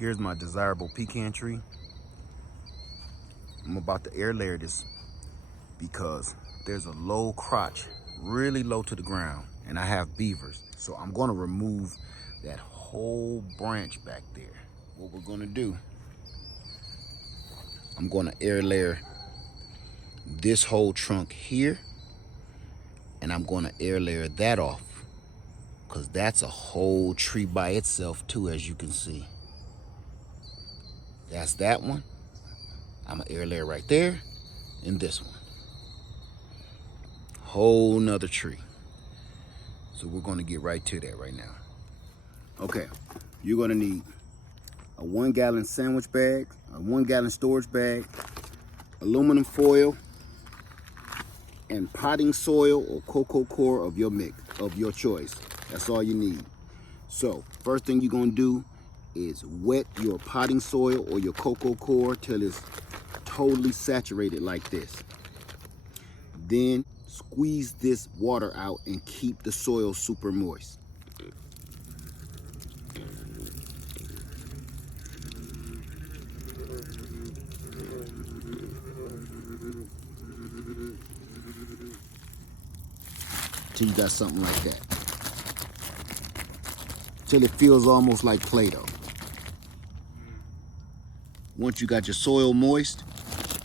Here's my desirable pecan tree. I'm about to air layer this because there's a low crotch, really low to the ground, and I have beavers. So I'm gonna remove that whole branch back there. What we're gonna do, I'm gonna air layer this whole trunk here, and I'm gonna air layer that off because that's a whole tree by itself too, as you can see. That's that one. I'm gonna air layer right there, and this one. Whole nother tree. So we're gonna get right to that right now. Okay, you're gonna need a 1 gallon sandwich bag, a 1 gallon storage bag, aluminum foil, and potting soil or cocoa coir of your choice. That's all you need. So first thing you're gonna do is wet your potting soil or your cocoa coir till it's totally saturated like this. Then squeeze this water out and keep the soil super moist. Till you got something like that. Till it feels almost like Play-Doh. Once you got your soil moist,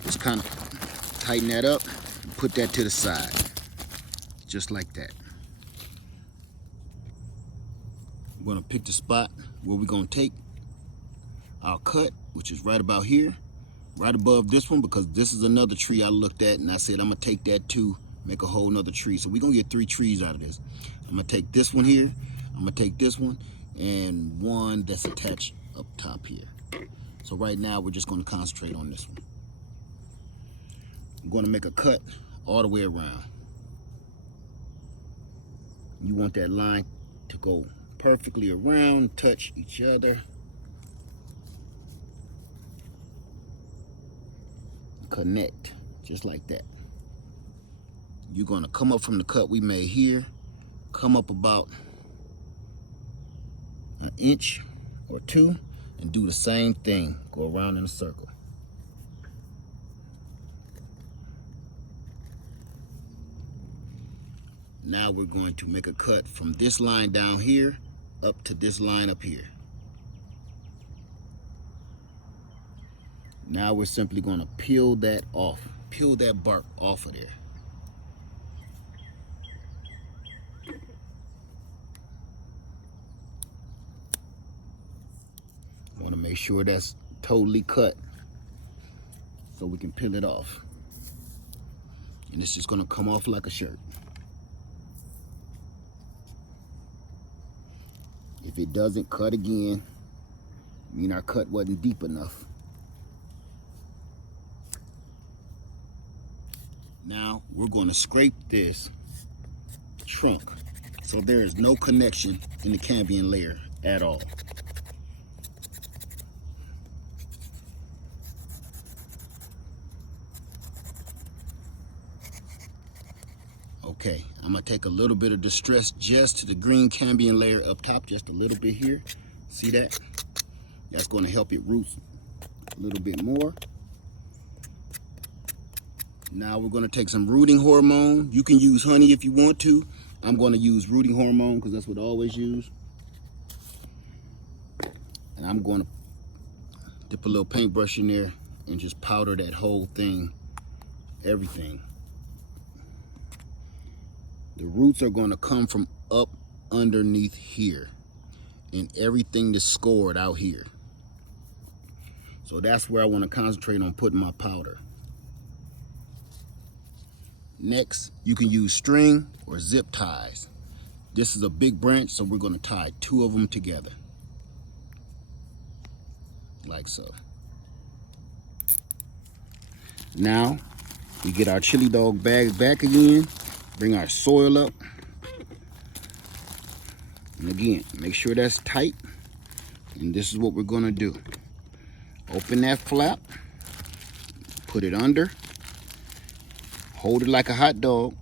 just kind of tighten that up and put that to the side. Just like that. We're gonna pick the spot where we're gonna take our cut, which is right about here, right above this one, because this is another tree I looked at and I said I'm gonna take that too, make a whole nother tree. So we're gonna get 3 trees out of this. I'm gonna take this one here, I'm gonna take this one, and one that's attached up top here. So right now we're just gonna concentrate on this one. I'm gonna make a cut all the way around. You want that line to go perfectly around, touch each other. Connect, just like that. You're gonna come up from the cut we made here, come up about 1 inch or 2, and do the same thing. Go around in a circle. Now we're going to make a cut from this line down here up to this line up here. Now we're simply going to peel that off, peel that bark off of there. I want to make sure that's totally cut so we can peel it off. And it's just going to come off like a shirt. If it doesn't cut again, I mean our cut wasn't deep enough. Now we're going to scrape this trunk so there is no connection in the cambium layer at all. Okay, I'm gonna take a little bit of distress just to the green cambium layer up top, just a little bit here. See that? That's gonna help it root a little bit more. Now we're gonna take some rooting hormone. You can use honey if you want to. I'm gonna use rooting hormone because that's what I always use. And I'm gonna dip a little paintbrush in there and just powder that whole thing, everything. The roots are gonna come from up underneath here and everything that's scored out here. So that's where I wanna concentrate on putting my powder. Next, you can use string or zip ties. This is a big branch, so we're gonna tie 2 of them together. Like so. Now, we get our chili dog bag back again, bring our soil up. And again, make sure that's tight. And this is what we're gonna do. Open that flap, put it under, hold it like a hot dog,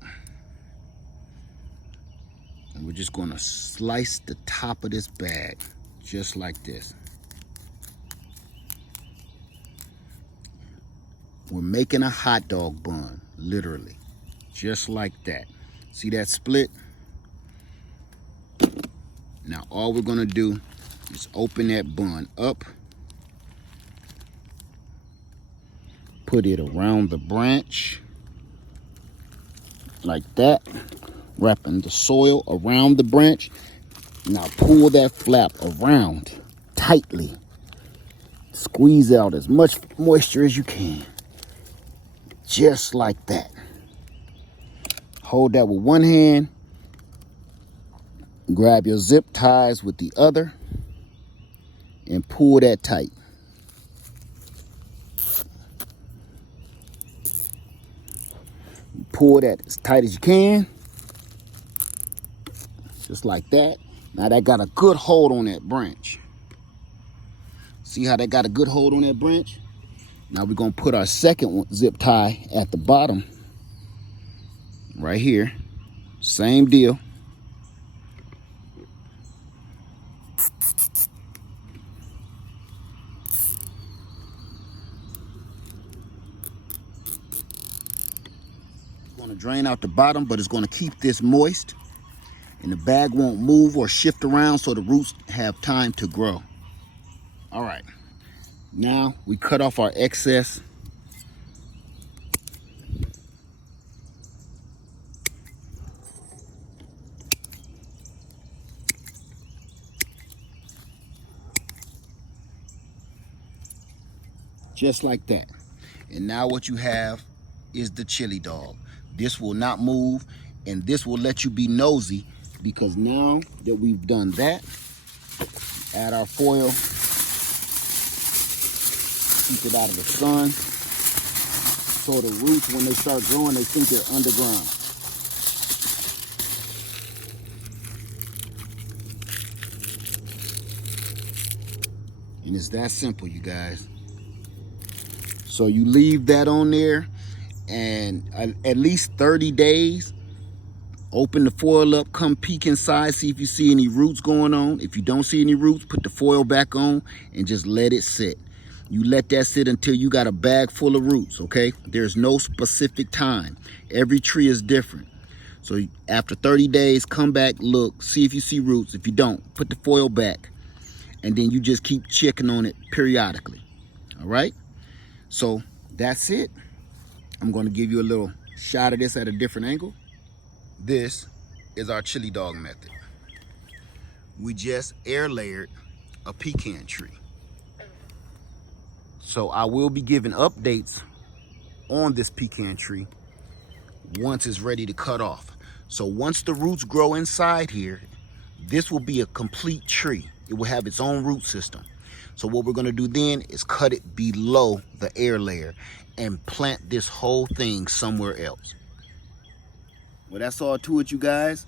and we're just gonna slice the top of this bag, just like this. We're making a hot dog bun, literally, just like that. See that split? Now all we're gonna do is open that bun up, put it around the branch, like that, wrapping the soil around the branch. Now pull that flap around tightly. Squeeze out as much moisture as you can. Just like that. Hold that with one hand. Grab your zip ties with the other and pull that tight. Pull that as tight as you can. Just like that. Now that got a good hold on that branch. See how that got a good hold on that branch? Now we're gonna put our second zip tie at the bottom, right here. Same deal. Gonna drain out the bottom, but it's gonna keep this moist, and the bag won't move or shift around so the roots have time to grow. All right, now we cut off our excess. Just like that. And now what you have is the chili dog. This will not move, and this will let you be nosy, because now that we've done that, add our foil, keep it out of the sun, so the roots, when they start growing, they think they're underground. And it's that simple, you guys. So you leave that on there, and at least 30 days, open the foil up, come peek inside, see if you see any roots going on. If you don't see any roots, put the foil back on and just let it sit. You let that sit until you got a bag full of roots, okay? There's no specific time. Every tree is different. So after 30 days, come back, look, see if you see roots. If you don't, put the foil back, and then you just keep checking on it periodically, all right? So that's it. I'm gonna give you a little shot of this at a different angle. This is our chili dog method. We just air layered a pecan tree. So I will be giving updates on this pecan tree once it's ready to cut off. So once the roots grow inside here, this will be a complete tree. It will have its own root system. So what we're gonna do then is cut it below the air layer and plant this whole thing somewhere else. Well, that's all to it, you guys.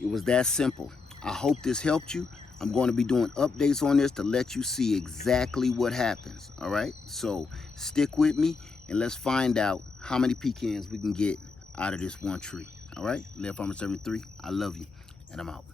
It was that simple. I hope this helped you. I'm going to be doing updates on this to let you see exactly what happens, all right? So stick with me, and let's find out how many pecans we can get out of this one tree, all right? Leadfarmer73, I love you, and I'm out.